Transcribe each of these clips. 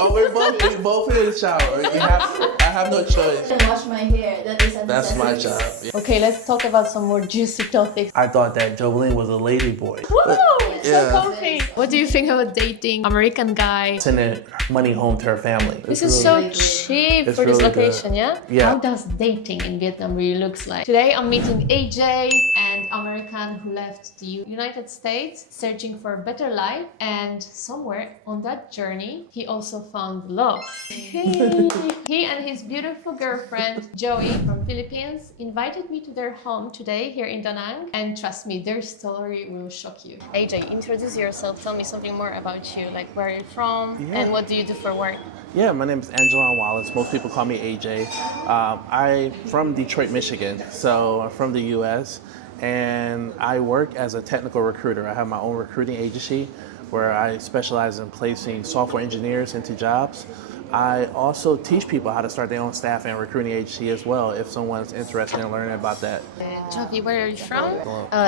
Oh, we both in the shower. I have no choice. And wash my hair. That is a That's my necessity. job. Yeah. Okay, let's talk about some more juicy topics. I thought that Jolene was a lady boy. Woo! So yeah. comfy. What do you think about dating American guy? Sending money home to her family. This It's is really- so cheap It's for this really good. location, yeah? Yeah. How does dating in Vietnam really looks like? Today I'm meeting AJ, an American who left the United States searching for a better life, and somewhere on that journey he also found love. He and his beautiful girlfriend Joey from Philippines invited me to their home today here in Da Nang, and trust me, their story will shock you. AJ, introduce yourself. Tell me something more about you, like where are you from and what do you do for work? Yeah, my name is Angela Wallace. Most people call me AJ. I'm from Detroit, Michigan, so I'm from the U.S. and I work as a technical recruiter. I have my own recruiting agency where I specialize in placing software engineers into jobs. I also teach people how to start their own staff and recruiting agency as well, if someone's interested in learning about that. Jovey, where are you from?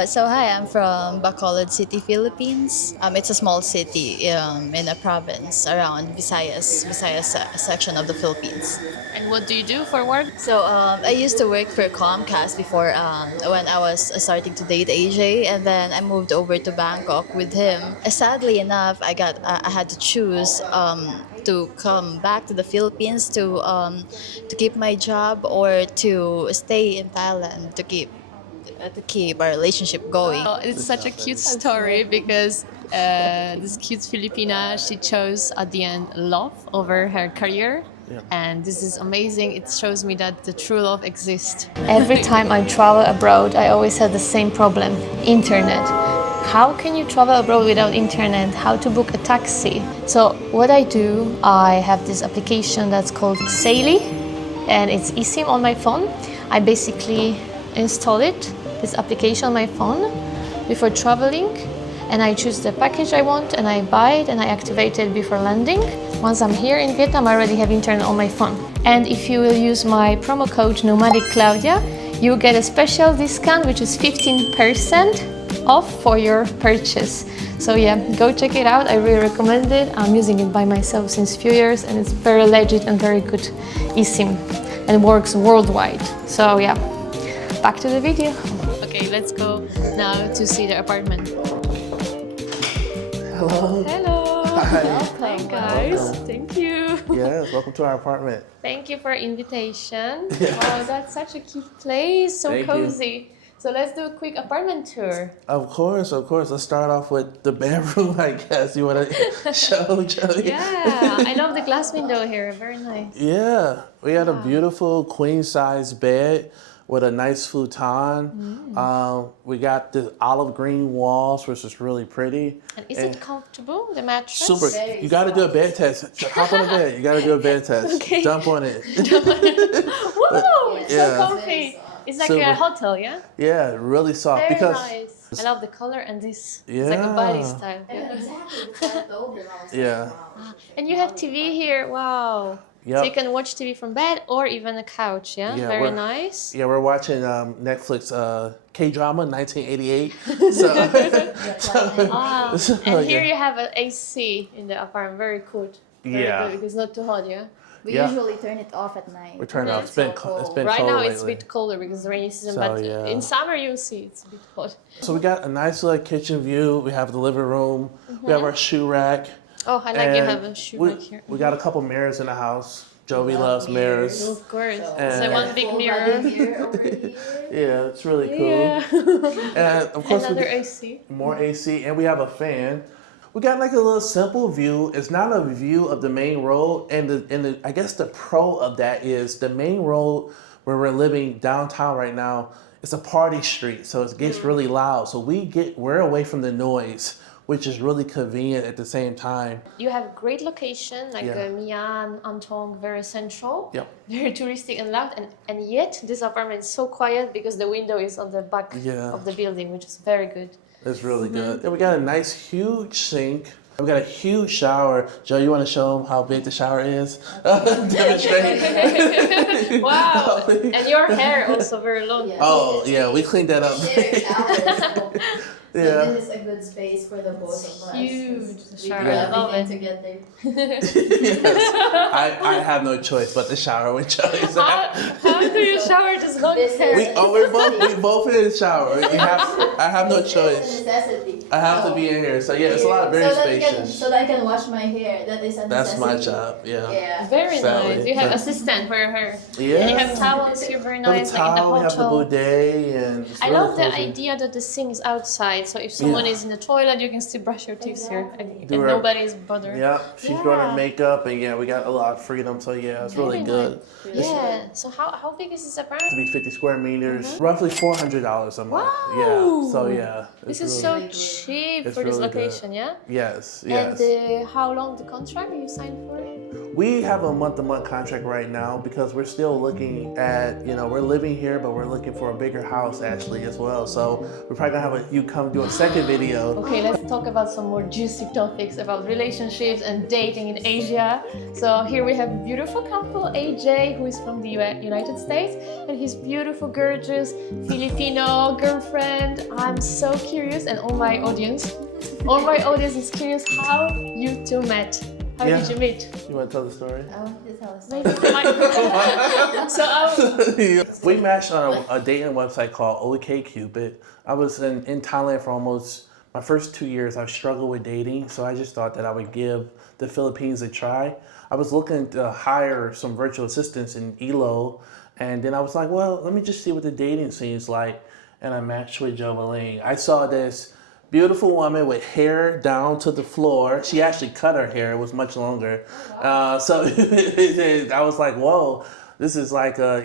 So hi, I'm from Bacolod City, Philippines. It's a small city in a province around Visayas section of the Philippines. And what do you do for work? So I used to work for Comcast before when I was starting to date AJ, and then I moved over to Bangkok with him. Sadly enough, I had to choose to come back to the Philippines to keep my job or to stay in Thailand to keep our relationship going. Oh, it's such a cute story because this cute Filipina, she chose at the end love over her career. Yeah. And this is amazing. It shows me that the true love exists. Every time I travel abroad, I always have the same problem: internet. How can you travel abroad without internet? How to book a taxi? So what I do, I have this application that's called Saily, and it's eSIM on my phone. I basically install this application on my phone before traveling, and I choose the package I want and I buy it and I activate it before landing. Once I'm here in Vietnam, I already have internet on my phone. And if you will use my promo code Nomadic Claudia, you get a special discount which is 15% off for your purchase. So yeah, go check it out. I really recommend it. I'm using it by myself since few years and it's very legit and very good eSIM and works worldwide. So yeah, back to the video. Okay, let's go now to see the apartment. Hello. Hello. Hi. Hi guys. Welcome. Thank you. Yes, welcome to our apartment. Thank you for invitation. Yeah. Oh, that's such a cute place. So Thank you. cozy. So let's do a quick apartment tour. Of course. Let's start off with the bedroom, I guess. You want to show, Joey? Yeah, I love the glass window here. Very nice. Yeah, we had a beautiful queen-size bed with a nice futon. We got the olive green walls, which is really pretty. And is it comfortable, the mattress? Super. You got to do a bed test. Hop on the bed. You got to do a bed test. Okay. Jump on it. Whoa, it's Yeah. so comfy. It's like Super. a hotel, yeah? Yeah, really soft. Very because nice. I love the color and this. It's like a body Yeah. style. Yeah. Exactly. Yeah. And you have TV here. Wow. Yep. So you can watch TV from bed or even a couch, yeah? Yeah, Very we're- nice. Yeah, we're watching Netflix K-drama 1988. So, Ah, So, and here yeah. you have an AC in the apartment. Very good. Very Yeah. good because it's not too hot, yeah? We Yeah. usually turn it off at night. we turn it off. It's been Right cold now lately. it's a bit colder because the rainy season, So, but yeah. in summer you'll see it's a bit hot. So we got a nice little kitchen view. We have the living room. We have our shoe rack. Oh, I like you and have a shoe we, rack here. We got a couple mirrors in the house. Joey loves mirrors. Of course. And- So one big mirror. Yeah, it's really cool. Yeah. And of course, we Another get AC. more AC, and we have a fan. We got like a little simple view. It's not a view of the main road, and I guess the pro of that is the main road where we're living downtown right now. It's a party street, so it gets really loud. So we're away from the noise, which is really convenient at the same time. You have a great location, like Yeah. Mian, Antong, very central. Yep. Very touristic and loud, and yet this apartment is so quiet because the window is on the back Yeah. of the building, which is very good. It's really good. Then we got a nice huge sink. We got a huge shower. Joe, you want to show them how big the shower is? Demonstrate. Wow. And your hair also very long. Yeah. Oh, yeah, we cleaned that up. So Yeah. this is a good space for the both of us. Huge. We Shower. do I love everything it. together. Yes. I have no choice but to shower with Joe. How do you shower this long This hair? is- we both in the shower. I have no It's a choice. necessity. I have to be in here. So yeah, it's a lot very so that I can, spacious. so that I can wash my hair. That is a That's my necessity. job. Yeah. Yeah. Very Sadly. nice. You have assistant for your hair. Yeah. And you have towels here, very We have a nice, like in the towel, we have the hotel. bidet, and it's I really love the cozy. idea that the sink is outside, so if someone Yeah. is in the toilet, you can still brush your teeth here, and Do her- nobody is bothered. Yeah, she's growing her Yeah. makeup, and yeah, we got a lot of freedom. So yeah, it's really Very good. nice. Yeah. So how big is this To apartment? be 50 square meters, roughly $400 a month. Wow. Yeah. So yeah, This it's is really, so cheap it's for this really good. location, yeah? Yes, And yes. how long the contract you signed for? We have a month-to-month contract right now because we're still looking at, we're living here, but we're looking for a bigger house actually as well. So we're probably gonna have you come do a second video. Okay, let's talk about some more juicy topics about relationships and dating in Asia. So here we have a beautiful couple, AJ, who is from the United States, and his beautiful, gorgeous Filipino girlfriend. I'm so curious, and all my audience is curious how you two met. How Yeah. did you meet? You want to tell the story? I want to tell us. Maybe so We matched on a dating website called OkCupid. I was in Thailand for almost my first 2 years. I struggled with dating, so I just thought that I would give the Philippines a try. I was looking to hire some virtual assistants in ELO, and then I was like, well, let me just see what the dating scene's like. And I matched with Jovey. I saw this beautiful woman with hair down to the floor. She actually cut her hair; it was much longer. So I was like, "Whoa, this is like a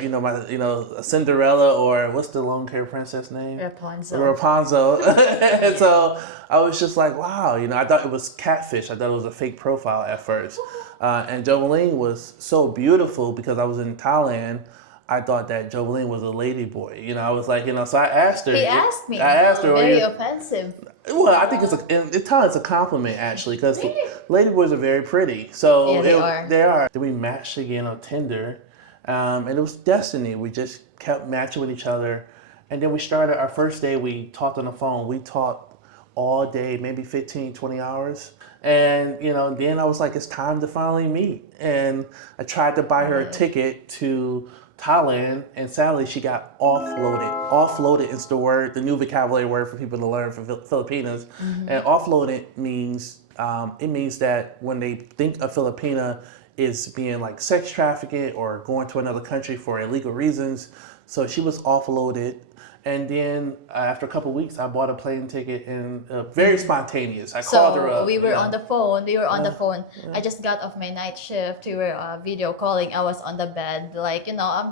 a Cinderella, or what's the long hair princess name? Rapunzel. Rapunzel." And so I was just like, "Wow!" I thought it was catfish. I thought it was a fake profile at first. And Jovey was so beautiful because I was in Thailand. I thought that Jovey was a lady boy. I was like, so I asked her. He asked me. I asked her, Very offensive. well, I think in Thailand it's a compliment actually, because lady boys are very pretty. So Yeah, they are. They are. Then we matched again on Tinder, and it was destiny. We just kept matching with each other, and then we started our first day. We talked on the phone. We talked all day, maybe 15, 20 hours. And then I was like, it's time to finally meet. And I tried to buy her a ticket to Thailand, and sadly she got offloaded. Offloaded is the new vocabulary word for people to learn for Filipinas. And offloaded means that when they think a Filipina is being like sex trafficking or going to another country for illegal reasons. So she was offloaded. And then after a couple of weeks, I bought a plane ticket, and very spontaneous. I called her up. We were on the phone. Yeah. I just got off my night shift. We were video calling. I was on the bed, I'm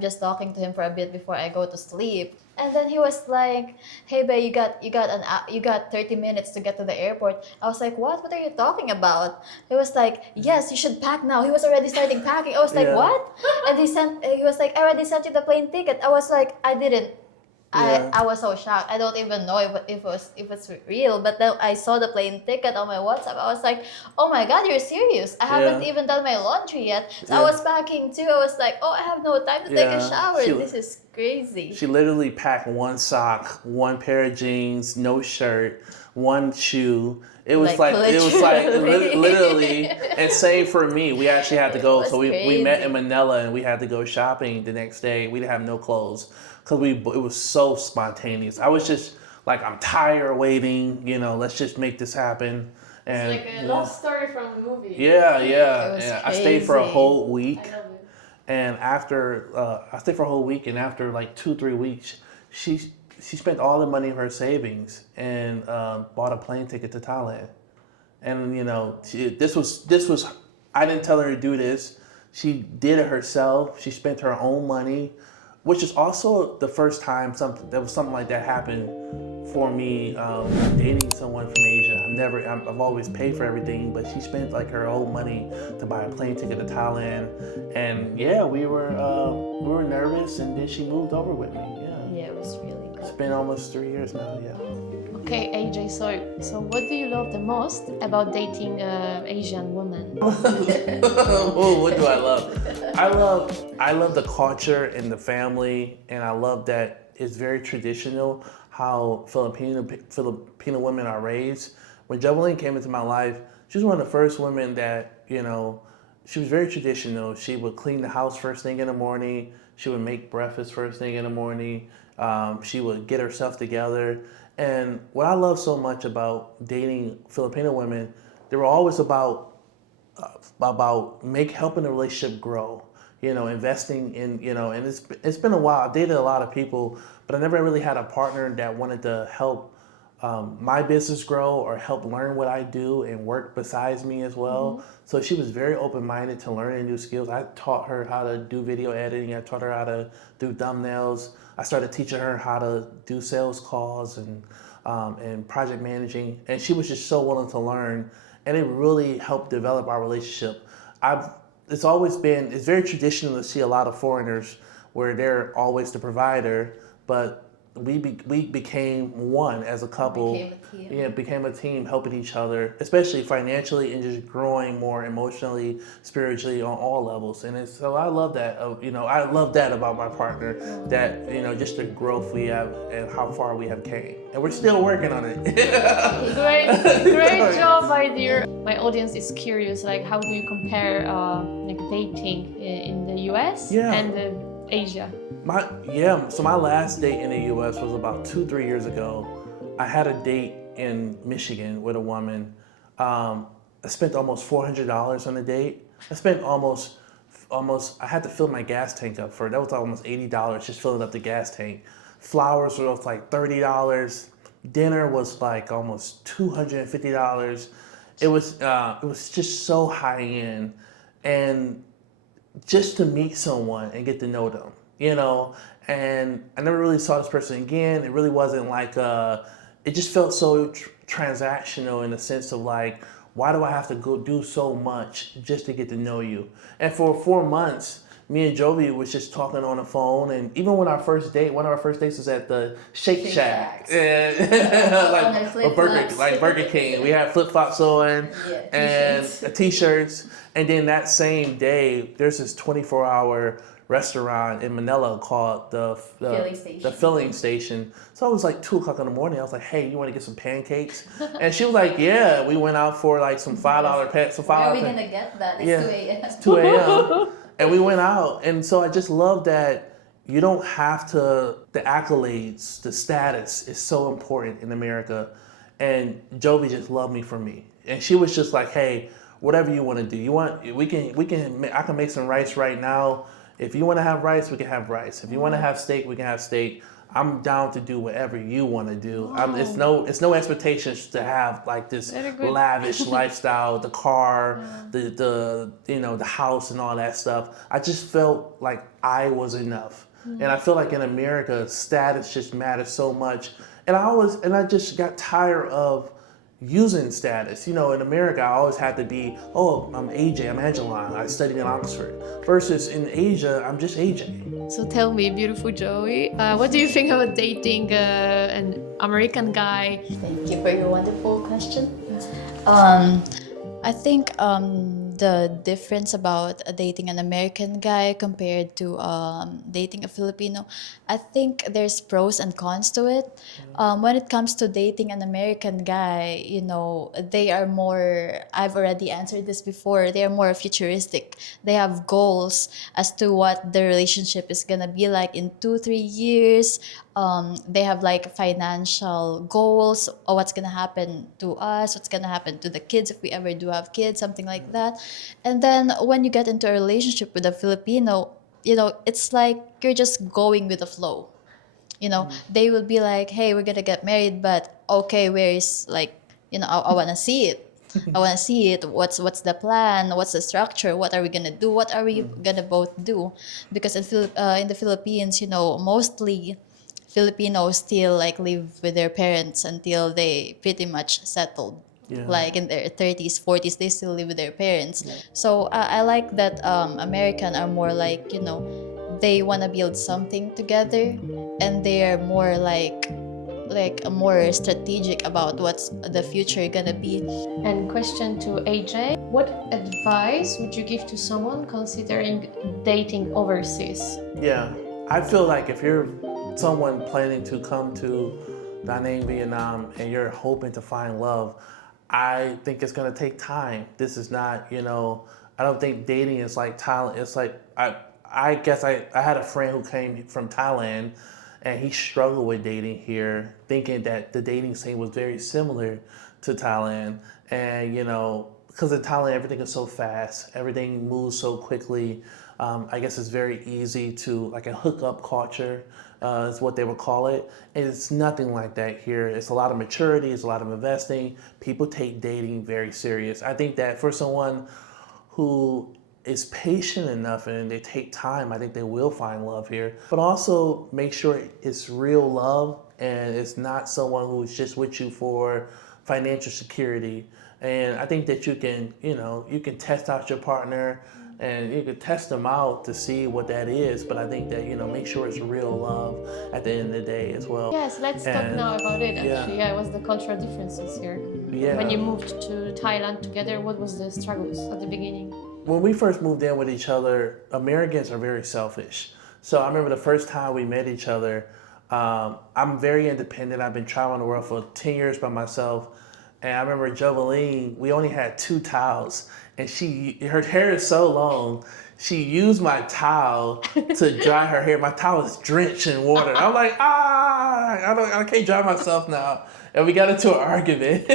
just talking to him for a bit before I go to sleep. And then he was like, "Hey, babe, you got 30 minutes to get to the airport." I was like, "What? What are you talking about?" He was like, "Yes, you should pack now." He was already starting packing. I was like, Yeah. "What?" And he was like, "I already sent you the plane ticket." I was like, "I didn't." Yeah. I was so shocked. I don't even know if it's real. But then I saw the plane ticket on my WhatsApp. I was like, "Oh my God, you're serious? I haven't Yeah. even done my laundry yet." So I Yeah. was packing too. I was like, "Oh, I have no time to take a Yeah. shower. She- This is crazy." She literally packed one sock, one pair of jeans, no shirt, one shoe. It was Like, literally. literally, and same for me. We actually had to go. It was So we met in crazy. Manila, and we had to go shopping the next day. We didn't have no clothes because it was so spontaneous. I was just like, I'm tired of waiting. Let's just make this happen. And It's like a love story from a movie. yeah, It was I stayed for a crazy. whole week. I love it. And after I stayed for a whole week, and after like 2-3 weeks, she spent all the money of her savings and bought a plane ticket to Thailand. And this was I didn't tell her to do this. She did it herself. She spent her own money, which is also the first time something like that happened for me dating someone from Asia. I've always paid for everything, but she spent like her own money to buy a plane ticket to Thailand. And yeah, we were nervous, and then she moved over with me. Yeah, Yeah, it was really good. it's been almost 3 years now. Yeah. Okay, AJ, so what do you love the most about dating Asian women? Oh, what do I love? I love the culture and the family, and I love that it's very traditional how Filipino women are raised. When Jovelyn came into my life, she was one of the first women that, she was very traditional. She would clean the house first thing in the morning. She would make breakfast first thing in the morning. She would get herself together. And what I love so much about dating Filipino women, they were always about helping the relationship grow, investing in, and it's been a while. I've dated a lot of people, but I never really had a partner that wanted to help my business grow or help learn what I do and work besides me as well. So she was very open-minded to learning new skills. I taught her how to do video editing. I taught her how to do thumbnails. I started teaching her how to do sales calls and project managing. And she was just so willing to learn, and it really helped develop our relationship. It's very traditional to see a lot of foreigners where they're always the provider, but we became one as a couple. Became a team. Yeah, became a team, helping each other, especially financially and just growing more emotionally, spiritually on all levels. And so I love that. I love that about my partner. That just the growth we have and how far we have came, and we're still working on it. Great job, my dear. My audience is curious, like how do you compare like dating in the US and Asia? So my last date in the U.S. was about 2-3 years ago. I had a date in Michigan with a woman. I spent almost $400 on the date. I spent almost. I had to fill my gas tank up that was almost $80 just filling up the gas tank. Flowers were like $30. Dinner was like almost $250. It was just so high end, and just to meet someone and get to know them, and I never really saw this person again. It really wasn't like, it just felt so transactional in the sense of like, why do I have to go do so much just to get to know you? And for 4 months, me and Jovey was just talking on the phone, and even when one of our first dates was at the Shake Shack, like Burger King. We had flip flops on and t-shirts, and then that same day, there's this 24-hour restaurant in Manila called the Filling Station. So it was like 2:00 in the morning. I was like, "Hey, you want to get some pancakes?" And she was like, "Yeah." We went out for like some $5 pets. Where are we gonna get that? It's 2 a.m. It's 2 a.m. And we went out, and so I just love that you don't have to, the accolades, the status is so important in America. And Jovey just loved me for me. And she was just like, "Hey, whatever you want to do. I can make some rice right now. If you want to have rice, we can have rice. If you want to have steak, we can have steak. I'm down to do whatever you want to do." It's no expectations to have like this lavish lifestyle, the car, the house and all that stuff. I just felt like I was enough. And I feel like in America, status just matters so much. And I just got tired of using status. In America, I always had to be, "Oh, I'm AJ, I'm Angeline, I studied in Oxford." Versus in Asia, I'm just AJ. So tell me, beautiful Joey, what do you think about dating an American guy? Thank you for your wonderful question. I think the difference about dating an American guy compared to dating a Filipino, I think there's pros and cons to it. When it comes to dating an American guy, they are more, I've already answered this before, they are more futuristic. They have goals as to what the relationship is gonna be like in 2-3 years. They have like financial goals, or what's gonna happen to us, what's gonna happen to the kids if we ever do have kids, something like that. And then when you get into a relationship with a Filipino, it's like you're just going with the flow. They will be like, "Hey, we're gonna get married, but okay, where is like, I wanna see it. I wanna see it. What's the plan? What's the structure? What are we gonna do? What are we gonna both do?" Because in the Philippines, mostly Filipinos still like live with their parents until they pretty much settled. Yeah. Like in their 30s, 40s, they still live with their parents. So I like that American are more like, they want to build something together, and they are more like like more strategic about what's the future gonna be. And question to AJ, what advice would you give to someone considering dating overseas? Yeah, I feel like if you're someone planning to come to Da Nang, Vietnam, and you're hoping to find love, I think it's gonna take time. This is not, I don't think dating is like Thailand. It's like, I guess I had a friend who came from Thailand and he struggled with dating here, thinking that the dating scene was very similar to Thailand. And, because in Thailand, everything is so fast, everything moves so quickly. I guess it's very easy to, like a hookup culture is what they would call it. And it's nothing like that here. It's a lot of maturity, it's a lot of investing. People take dating very serious. I think that for someone who is patient enough and they take time, I think they will find love here. But also make sure it's real love and it's not someone who's just with you for financial security. And I think that you can, you can test out your partner and you can test them out to see what that is. But I think that, make sure it's real love at the end of the day as well. Yes, let's talk now about it actually. Yeah. What's the cultural differences here? Yeah. When you moved to Thailand together, what was the struggles at the beginning? When we first moved in with each other, Americans are very selfish. So I remember the first time we met each other, I'm very independent. I've been traveling the world for 10 years by myself. And I remember Jovey, we only had 2 towels. And her hair is so long, she used my towel to dry her hair. My towel is drenched in water. I'm like, I can't dry myself now. And we got into an argument.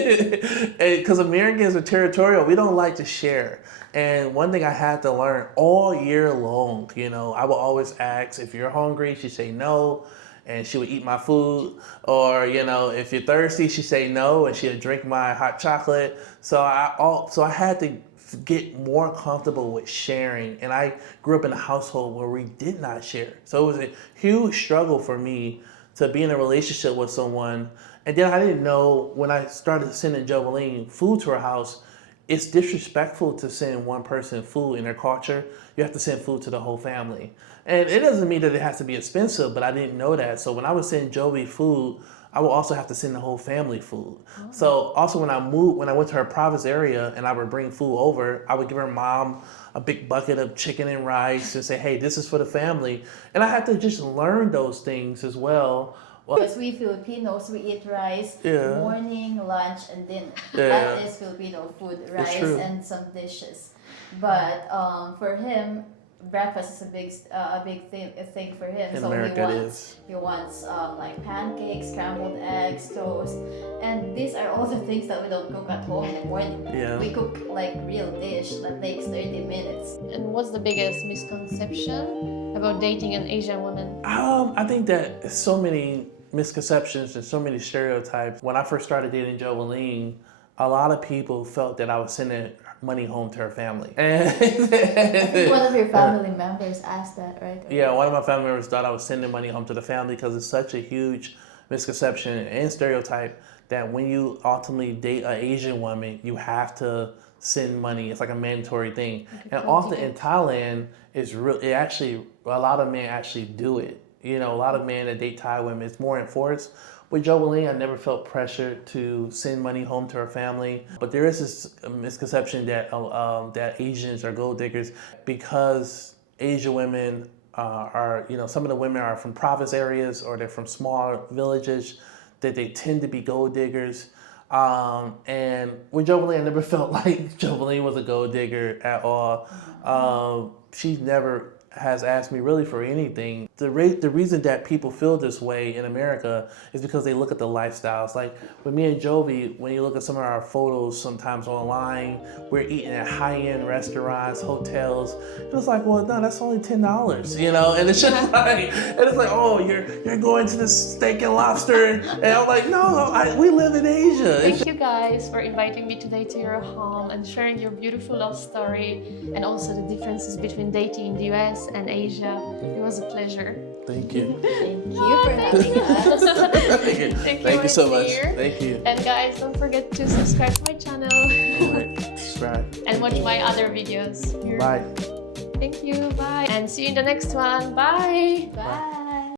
Because Americans are territorial, we don't like to share. And one thing I had to learn all year long, I would always ask, if you're hungry, she'd say no, and she would eat my food. Or, if you're thirsty, she'd say no, and she would drink my hot chocolate. So I had to get more comfortable with sharing. And I grew up in a household where we did not share. So it was a huge struggle for me to be in a relationship with someone. And then I didn't know, when I started sending Jovey food to her house, it's disrespectful to send one person food in their culture. You have to send food to the whole family. And it doesn't mean that it has to be expensive, but I didn't know that. So when I would send Jovey food, I would also have to send the whole family food. Oh. So also when I went to her province area and I would bring food over, I would give her mom a big bucket of chicken and rice and say, hey, this is for the family. And I had to just learn those things as well. Because we Filipinos, we eat rice morning, lunch, and dinner. Yeah. That is Filipino food, rice and some dishes. But for him, breakfast is a big thing for him. In so America, he wants like pancakes, scrambled eggs, toast, and these are all the things that we don't cook at home in the morning. Yeah. We cook like real dish that takes 30 minutes. And what's the biggest misconception about dating an Asian woman? I think that so many misconceptions and so many stereotypes. When I first started dating Jovey, a lot of people felt that I was sending money home to her family. And I think one of your family members asked that, right? Yeah, one of my family members thought I was sending money home to the family because it's such a huge misconception and stereotype that when you ultimately date an Asian woman, you have to send money. It's like a mandatory thing. And often in Thailand, a lot of men actually do it. A lot of men that date Thai women, it's more enforced. With Jovey, I never felt pressure to send money home to her family. But there is this misconception that that Asians are gold diggers because Asian women are, some of the women are from province areas or they're from small villages, that they tend to be gold diggers. And with Jovey, I never felt like Jovey was a gold digger at all. She never has asked me really for anything. The reason that people feel this way in America is because they look at the lifestyles. Like with me and Jovey, when you look at some of our photos sometimes online, we're eating at high-end restaurants, hotels. And it's like, well, no, that's only $10, And it's just like, oh, you're going to this steak and lobster. And I'm like, no, we live in Asia. Thank you guys for inviting me today to your home and sharing your beautiful love story and also the differences between dating in the US and Asia. It was a pleasure. Thank you. Thank you for having us. Thank you so much. Thank you. And guys, don't forget to subscribe to my channel. Subscribe. And watch my other videos. Bye. Thank you. Bye. And see you in the next one. Bye. Bye.